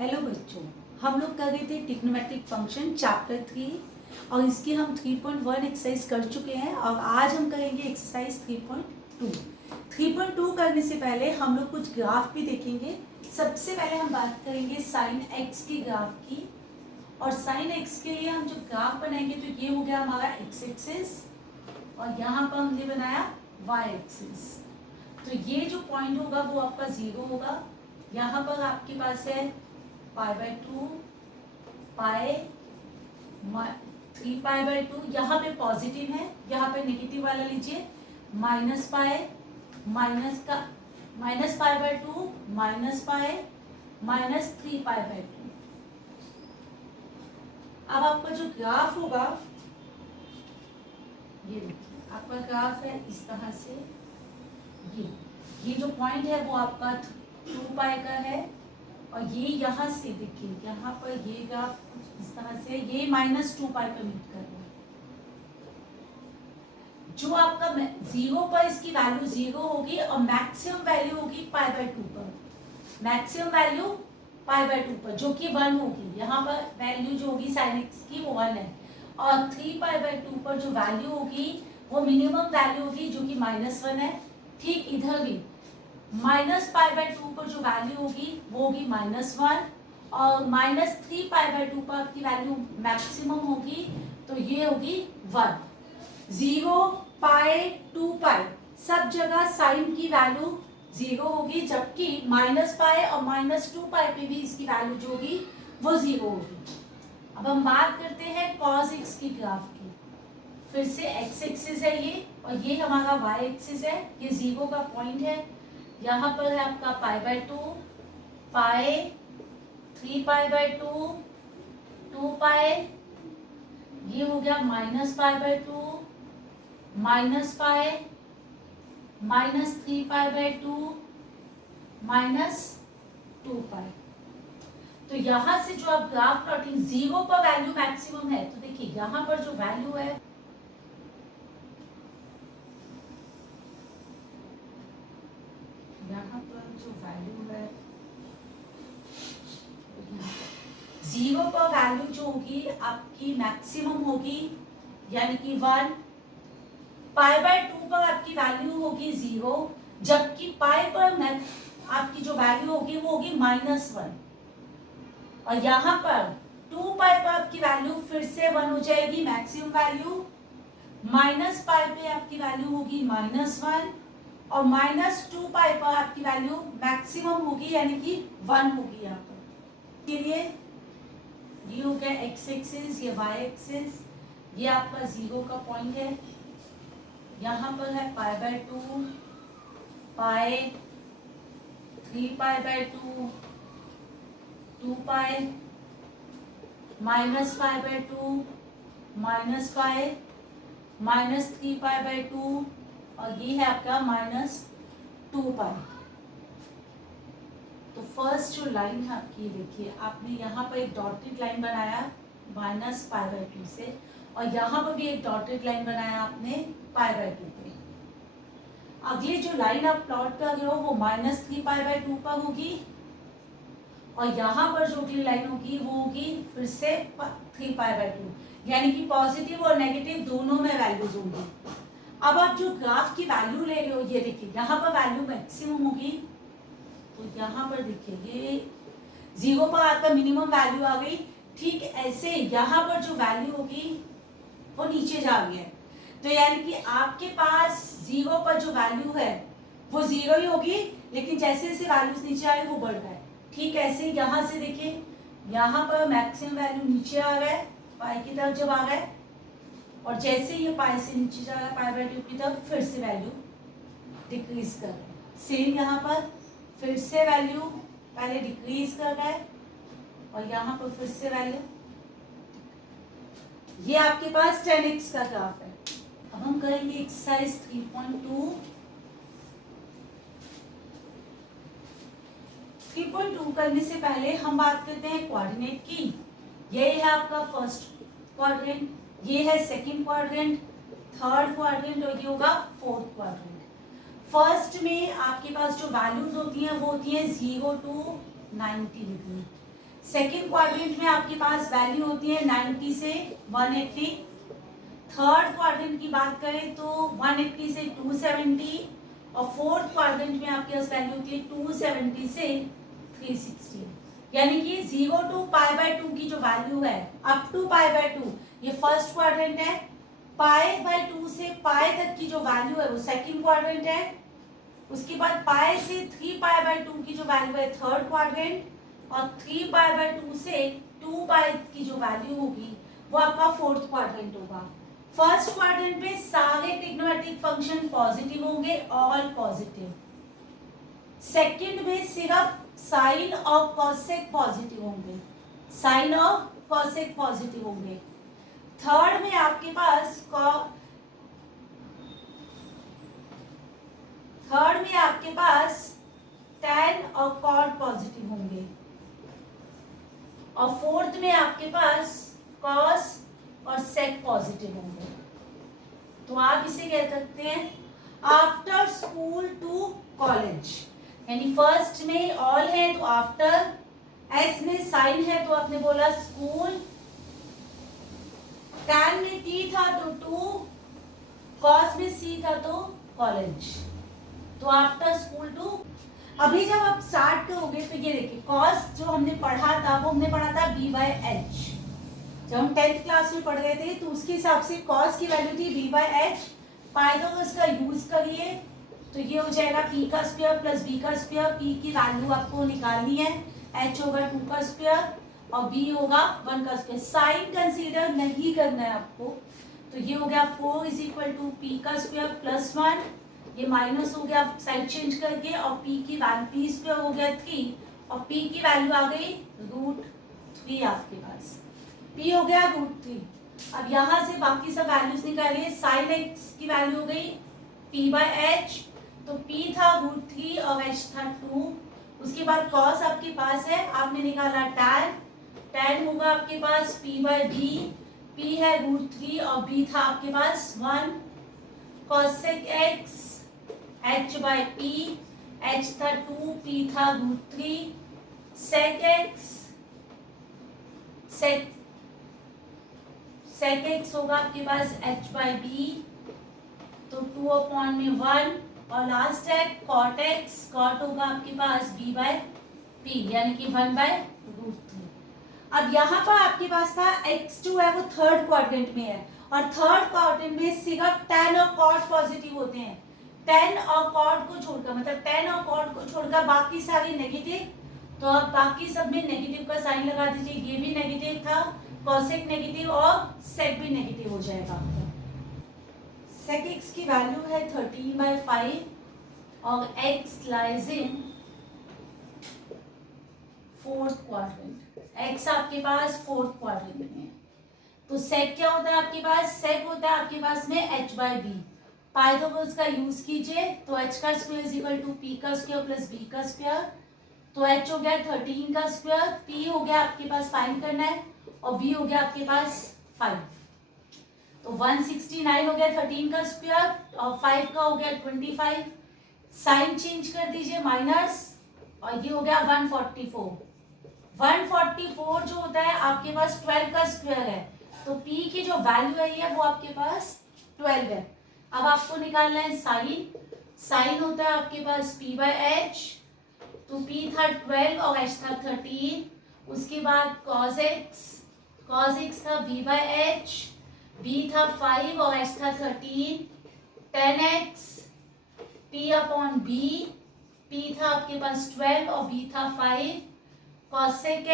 Hello बच्चों, हम लोग कर रहे थे ट्रिग्नोमेट्रिक फंक्शन चैप्टर 3 और इसकी हम 3.1 एक्सरसाइज कर चुके हैं और आज हम करेंगे एक्सरसाइज 3.2। 3.2 करने से पहले हम लोग कुछ ग्राफ भी देखेंगे। सबसे पहले हम बात करेंगे साइन एक्स की ग्राफ की, और साइन एक्स के लिए हम जो ग्राफ बनाएंगे तो ये हो गया हमारा एक्स एक्सिस और यहाँ पर हमने बनाया वाई एक्सिस। तो ये जो पॉइंट होगा वो आपका 0 होगा। यहाँ पर आपके पास है π/2 पाई 3π/2, यहाँ पे पॉजिटिव है, यहाँ पे नेगेटिव वाला लीजिए minus pi minus π/2 minus pi minus 3π/2। अब आपका जो ग्राफ होगा ये देखिए, आपका ग्राफ है इस तरह से। ये जो पॉइंट है वो आपका 2 पाई का है और ये यहाँ से देखिए, यहाँ पर ये ग्राफ इस तरह से ये -2 पाई पर मीट कर रहा है। जो आपका 0 पर इसकी वैल्यू 0 होगी और मैक्सिमम वैल्यू होगी π/2 पर। मैक्सिमम वैल्यू π/2 पर जो कि 1 होगी। यहाँ पर वैल्यू जो होगी साइन एक्स की वो 1 है और 3π/2 पर जो वैल्यू होगी वो मिनिमम वैल्यू होगी जो कि -1 है। ठीक इधर भी -π/2 पर जो वैल्यू होगी वो होगी -1 और -3π/2 पर की वैल्यू मैक्सिमम होगी तो ये होगी 1। 0 पाई 2 पाई सब जगह साइन की वैल्यू 0 होगी, जबकि -पाई और -2 पाई पे भी इसकी वैल्यू जो होगी वो 0 होगी। अब हम बात करते हैं cos x की ग्राफ की। फिर से x एक्सिस है ये और ये हमारा y एक्सिस है। ये 0 का पॉइंट है। यहाँ पर है आपका π/2 पाई 3π/2 2 पाई, ये हो गया -π/2 माइनस पाई माइनस 3π/2 -2 पाई। तो यहाँ से जो आप ग्राफ प्लॉटिंग 0 पर वैल्यू मैक्सिमम है तो देखिए यहाँ पर जो वैल्यू है यहाँ पर जो वैल्यू है 0 पर वैल्यू जो होगी आपकी मैक्सिमम होगी यानी कि 1। π/2 पर आपकी वैल्यू होगी 0, जबकि पाई पर आपकी जो वैल्यू होगी वो होगी -1 और यहाँ पर 2 पाई पर आपकी वैल्यू फिर से 1 हो जाएगी मैक्सिमम वैल्यू। -पाई पे आपकी वैल्यू होगी -1 और -2 पाई पर आपकी वैल्यू मैक्सिमम होगी यानी कि 1 होगी। यहाँ पर के लिए ये हो गया एक्स एक्सिस, ये वाई एक्सिस, ये आपका 0 का पॉइंट है। यहाँ पर है π/2 पाई 3π/2 2 पाई -π/2 माइनस पाई -3π/2 और ये है आपका -2 पाई। तो फर्स्ट जो लाइन है आपकी देखिए, आपने यहाँ पर एक डॉटेड लाइन बनाया -π/2 से और यहाँ पर भी एक डॉटेड लाइन बनाया आपने π/2 पे। अगली जो लाइन आप प्लॉट कर रहे हो वो -3π/2 पर होगी और यहाँ पर जो अगली लाइन होगी वो होगी फिर से 3π/2, यानी कि पॉजिटिव और नेगेटिव दोनों में वैल्यूज होंगी। अब आप जो ग्राफ की वैल्यू ले रहे हो ये देखिए, यहाँ पर वैल्यू मैक्सिमम होगी तो यहाँ पर देखिए ये 0 पर आपका मिनिमम वैल्यू आ गई। ठीक ऐसे यहाँ पर जो वैल्यू होगी वो नीचे जा रही है, तो यानी कि आपके पास 0 पर जो वैल्यू है वो 0 ही होगी, लेकिन जैसे जैसे वैल्यूज नीचे आ रही है वो बढ़ रहा है। ठीक ऐसे यहाँ से देखिए, यहाँ पर मैक्सिमम वैल्यू नीचे आ रहा है पाई की तरफ जब आ रहा है और जैसे ये पाई से नीचे जा रहा है π/2 की तरफ फिर से वैल्यू डिक्रीज कर रहा है। सेम यहाँ पर फिर से वैल्यू पहले डिक्रीज कर रहा है और यहाँ पर फिर से वैल्यू। ये आपके पास 10x का ग्राफ है। अब हम करेंगे एक्सरसाइज 3.2। 3.2 करने से पहले हम बात करते हैं कोऑर्डिनेट की। ये है आपका फर्स्ट क्वाड्रेंट, ये है सेकंड क्वाड्रेंट, थर्ड क्वाड्रेंट और ये होगा फोर्थ क्वाड्रेंट। फर्स्ट में आपके पास जो वैल्यूज होती हैं वो होती हैं 0 to 90 डिग्री। सेकेंड क्वाड्रेंट में आपके पास वैल्यू होती है 90 से 180। थर्ड क्वाड्रेंट की बात करें तो 180 से 270 और फोर्थ क्वाड्रेंट में आपके पास वैल्यू होती है 270 से 360। यानी कि 0 टू π/2 की जो वैल्यू है अप टू π/2 ये फर्स्ट क्वाड्रेंट है, π/2 से पाई तक की जो वैल्यू है वो सेकंड क्वाड्रेंट है, उसके बाद पाई से 3π/2 की जो वैल्यू है थर्ड क्वाड्रेंट और 3π/2 से 2π की जो वैल्यू होगी वो आपका फोर्थ क्वाड्रेंट होगा। फर्स्ट क्वाड्रेंट में सारे ट्रिग्नोमेट्रिक फंक्शन पॉजिटिव होंगे, ऑल पॉजिटिव। सेकंड में सिर्फ साइन और कॉसेक पॉजिटिव होंगे, साइन और कॉसेक पॉजिटिव होंगे। थर्ड में आपके पास tan और cot पॉजिटिव होंगे और फोर्थ में आपके पास cos और sec पॉजिटिव होंगे। तो आप इसे कह सकते हैं आफ्टर स्कूल टू कॉलेज, यानी फर्स्ट में ऑल है तो आफ्टर, एस में साइन है तो आपने बोला स्कूल, tan में t था तो टू, cos में c था तो कॉलेज, तो आफ्टर स्कूल टू। अभी जब आप स्टार्ट करोगे तो ये देखिए cos जो हमने पढ़ा था वो हमने पढ़ा था b/h, जब हम 10th क्लास में पढ़ रहे थे तो उसके हिसाब से cos की वैल्यू थी b/h। पाइथागोरस का यूज करिए तो ये हो जाएगा p का स्क्वायर प्लस b का स्क्वायर, p की वैल्यू आपको निकालनी है, h होगा 2 का स्क्वायर और b होगा 1 का स्क्वायर। साइन कंसीडर नहीं करना है आपको, तो ये हो गया 4 = p का स्क्वायर प्लस 1, ये माइनस हो गया साइड चेंज करके और p की वैल्यू p स्क्वायर हो गया 3 और p की वैल्यू आ गई √3 आपके पास, p हो गया √3। अब यहाँ से बाकी सब वैल्यूज निकालिए, साइन x की वैल्यू हो गई p/h, तो p था √3 और h था 2। उसके बाद cos आपके पास है, आपने निकाला tan होगा आपके पास p/b, p है √3 और b था आपके पास 1, cosec x h/p, h था 2, p था √3, sec x होगा आपके पास h/b, तो 2/1 और लास्ट है cot x, cot होगा आपके पास b/p यानी कि 1/√3। अब यहाँ पर आपके पास था x2 है वो थर्ड क्वाड्रेंट में है और थर्ड क्वाड्रेंट में सिर्फ tan और cot पॉजिटिव होते हैं, tan और cot को छोड़कर, मतलब tan और cot को छोड़कर बाकी सारे नेगेटिव, तो आप बाकी सब में नेगेटिव का साइन लगा दीजिए, ये भी नेगेटिव था, cosec नेगेटिव और sec भी नेगेटिव हो जाएगा आपका। sec x की वैल्यू है 13/5 और x lies in fourth quadrant, x आपके पास फोर्थ क्वाड्रेंट में है, तो sec क्या होता है आपके पास, sec होता है आपके पास में h/b। पाइथागोरस का यूज कीजिए तो h का स्क्वायर = p का स्क्वायर प्लस b का स्क्वायर, तो h हो गया 13 का स्क्वायर, p हो गया आपके पास फाइंड करना है और b हो गया आपके पास 5, तो 169 हो गया 13 का स्क्वायर और 5 का हो गया 25, साइन चेंज कर दीजिए माइनस और ये हो गया 144। 144 जो होता है आपके पास 12 का स्क्वायर है, तो p की जो वैल्यू आई है वो आपके पास 12 है। अब आपको निकालना है साइन होता है आपके पास p/h, तो p था 12 और h था 13, उसके बाद cos x था b/h, b था 5 और h था 13, tan x p/b, p था आपके पास 12 और b था 5, cosec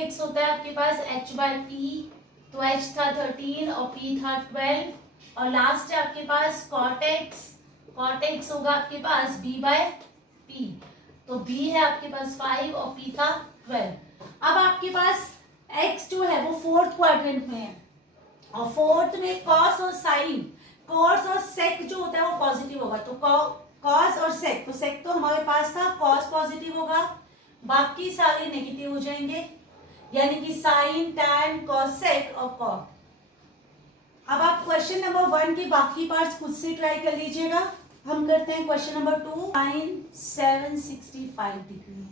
x होता है आपके पास h/p, तो h था 13 और p था 12 और लास्ट है आपके पास cot x होगा आपके पास b/p, तो b है आपके पास 5 और p था 12। अब आपके पास x जो है वो फोर्थ क्वाड्रेंट में है और फोर्थ में cos और sin, cos और sec जो होता है वो पॉजिटिव होगा, तो cos और sec, तो sec तो हमारे पास था, cos पॉजिटिव होगा, बाकी सारे नेगेटिव हो जाएंगे, यानी कि sin, tan, cos, sec और cot। अब आप क्वेश्चन नंबर 1 के बाकी पार्ट्स खुद से ट्राई कर लीजिएगा। हम करते हैं क्वेश्चन नंबर 2, sin 765 डिग्री।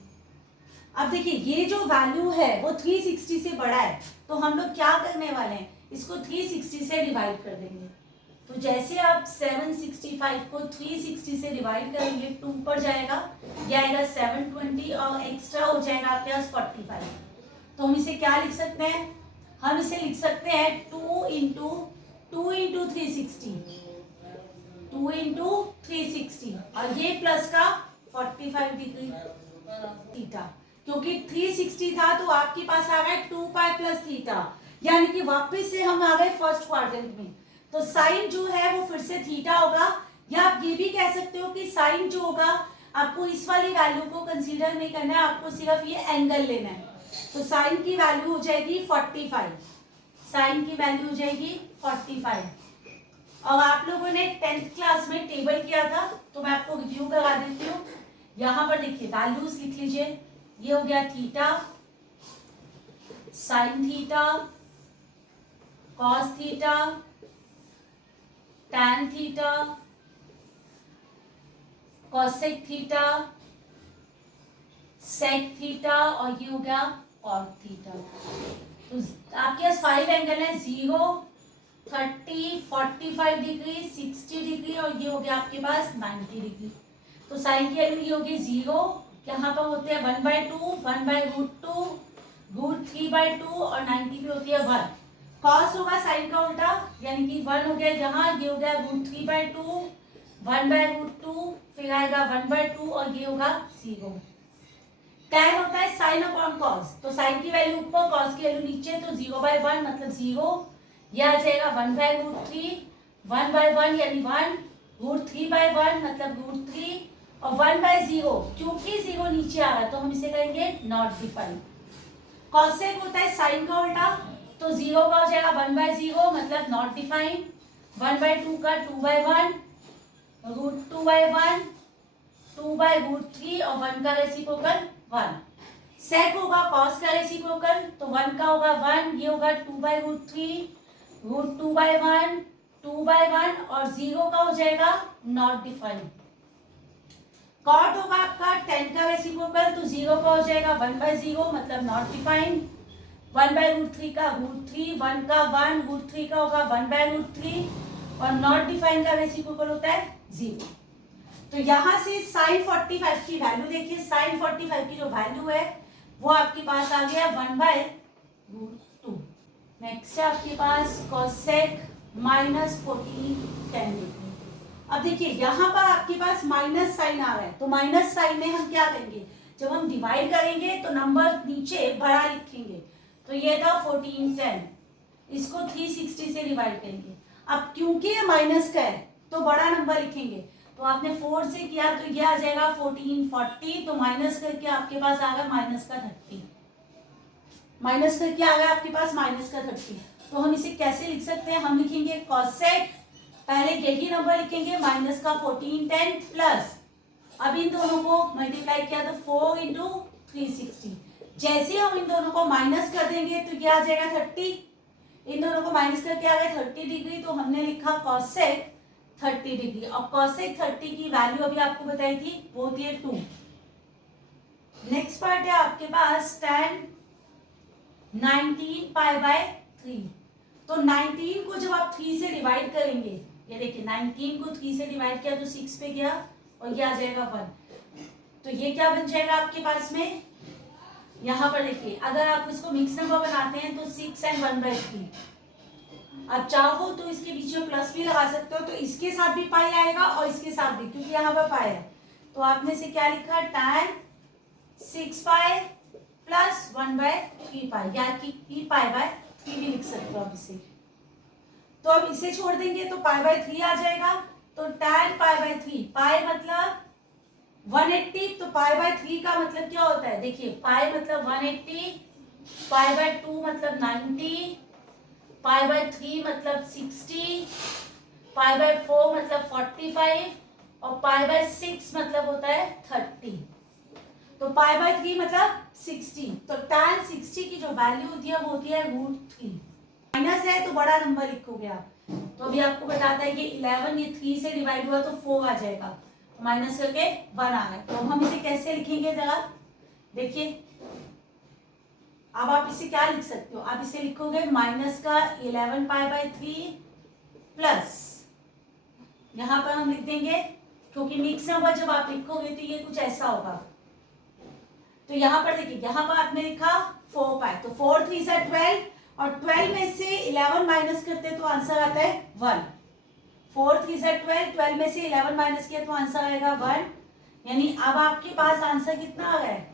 अब देखिए ये जो वैल्यू है वो 360 से बड़ा है, तो हम लोग क्या करने वाले हैं, इसको 360 से डिवाइड कर देंगे। तो जैसे आप 765 को 360 से डिवाइड करेंगे 2 पर जाएगा, ये आएगा 720 और एक्स्ट्रा हो जाएगा आपके पास 45। तो हम इसे क्या लिख सकते हैं, हम इसे लिख सकते हैं 2 इंटू 360, 2 इंटू 360 और ये प्लस का 45 डिग्री थीटा, क्योंकि 360 था तो आपके पास आ गया 2 पाई प्लस थीटा, यानी कि वापस से हम आ गए फर्स्ट क्वाड्रेंट में। तो साइन जो है वो फिर से थीटा होगा, या आप ये भी कह सकते हो कि साइन जो होगा आपको इस वाली वैल्यू को कंसीडर नहीं करना है, आपको सिर्फ ये एंगल लेना है। तो साइन की वैल्यू हो जाएगी 45, साइन की वैल्यू हो जाएगी 45। और आप लोगों ने 10th क्लास में टेबल किया था, तो मैं आपको रिव्यू करा देती हूँ। यहाँ पर देखिए वैल्यूज लिख लीजिए, ये हो गया theta, sine theta, cos theta, tan theta, cosec theta, sec theta और ये हो गया कॉट थीटा। तो आपके पास 5 एंगल है, 0, 30, 45 डिग्री, 60 डिग्री और ये हो गया आपके पास 90 डिग्री। तो साइन की वैल्यू ये होगी 0, यहाँ पर होते हैं 1/2, 1/√2, √3/2 और 90 पे होती है 1। कॉस होगा साइन का उल्टा, यानी कि 1 हो गया यहाँ, ये हो गया √3/2, 1/√2, फिर आएगा 1/2 और ये होगा 0। टैन होता है साइन अपॉन कॉस, तो साइन की वैल्यू ऊपर, कॉस की वैल्यू नीचे, तो 0/1 मतलब 0, यह आ जाएगा 1/√3, 1/1 यानी 1, √3/1 मतलब √3 और 1/0, क्योंकि 0 नीचे आ रहा है तो हम इसे कहेंगे नॉट डिफाइंड। कॉसेक होता है साइन का उल्टा, तो 0 का हो जाएगा 1/0 मतलब नॉट डिफाइंड, 1/2 का 2/1, √2/1, 2/√3 और 1 का रेसिप्रोकल 1। सेक होगा कॉस का रेसिप्रोकल, तो 1 का होगा 1, ये होगा 2/√3, √2/1, 2/1 और 0 का हो जाएगा नॉट डिफाइंड। कॉट होगा आपका 10 का रेसिप्रोकल, तो 0 का हो जाएगा 1/0 मतलब नॉट डिफाइंड, 1/√3 का √3, 1 का 1, √3 का होगा 1/√3 और नॉट डिफाइंड का रेसिप्रोकल होता है 0। तो यहां से sin 45 की वैल्यू देखिए, sin 45 की जो वैल्यू है वो आपके पास आ गया 1/√2। नेक्स्ट है आपके पास cosec -14 tan डिग्री। अब देखिए यहाँ पर आपके पास माइनस साइन आ रहा है, तो माइनस साइन में हम क्या करेंगे, जब हम डिवाइड करेंगे तो नंबर नीचे बड़ा लिखेंगे। तो ये था 14 10, इसको 360 से डिवाइड करेंगे। अब क्योंकि ये माइनस का है तो बड़ा नंबर लिखेंगे, तो आपने 4 से किया तो ये आ जाएगा 14 40, तो माइनस करके आपके पास आ गया माइनस का 30, माइनस करके आ गया आपके पास माइनस का 30। तो हम इसे कैसे लिख सकते हैं, हम लिखेंगे कॉसेक, पहले यही नंबर लिखेंगे माइनस का 14 10 प्लस, अब इन दोनों को मल्टीप्लाई किया तो 4 इंटू 360। जैसे हम इन दोनों को माइनस कर देंगे तो क्या आ जाएगा 30, इन दोनों को माइनस करके आ गया 30 डिग्री, तो हमने लिखा कॉसेक 30 डिग्री। और कॉसेक 30 की वैल्यू अभी आपको बताई थी वो होती है 2। नेक्स्ट पार्ट है आपके पास tan 19 π/3। तो 19 को जब आप 3 से डिवाइड करेंगे, ये देखिए 19 को 3 से डिवाइड किया तो 6 पे गया और ये आ जाएगा 1, तो ये क्या बन जाएगा आपके पास में, यहाँ पर देखिए अगर आप इसको मिक्स नंबर बनाते हैं तो 6 and 1/3। अब चाहो तो इसके बीच में प्लस भी लगा सकते हो, तो इसके साथ भी पाई आएगा और इसके साथ भी, क्योंकि यहाँ पर पाई है। तो आपने से क्या लिखा, tan 6π प्लस 1/3 पाई, या कि π/3 भी लिख सकते हो आप इसे। तो अब इसे छोड़ देंगे तो π/3 आ जाएगा, तो tan π/3, पाई मतलब 180, तो π/3 का मतलब क्या होता है, देखिए पाई मतलब 180, π/2 मतलब 90, π/3 मतलब 60, π/4 मतलब 45 और π/6 मतलब होता है 30। तो π/3 मतलब 60, तो tan 60 की जो वैल्यू होती है वो होती है √3। माइनस है तो बड़ा नंबर लिखोगे आप, तो अभी आपको बताता है कि 11 ये 3 से डिवाइड हुआ तो 4 आ जाएगा, माइनस करके 1 आ गया। तो हम इसे कैसे लिखेंगे जरा देखिए, अब आप इसे क्या लिख सकते हो, आप इसे लिखोगे माइनस का 11 पाई बाई 3 प्लस, यहां पर हम लिख देंगे क्योंकि मिक्स नंबर जब आप लिखोगे तो ये कुछ ऐसा होगा। तो यहाँ पर देखिए, यहाँ पर आपने लिखा 4 पाई, तो 4 3 से 12 और 12 में से 11 माइनस करते तो आंसर आता है 1। 4 3 से 12, 12 में से 11 माइनस किया तो आंसर आएगा 1। यानी अब आपके पास आंसर कितना आ गया है,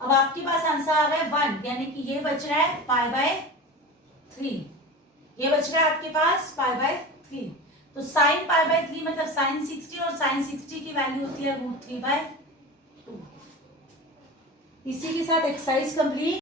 अब आपके पास आंसर आ गया 1, यानी कि ये बच रहा है पाई बाय 3, ये बच रहा है आपके पास पाई बाय 3। तो साइन पाई बाय 3 मतलब साइन 60 और साइन 60 की वैल्यू होती है √3/2। इसी के साथ एक्सरसाइज कंप्लीट।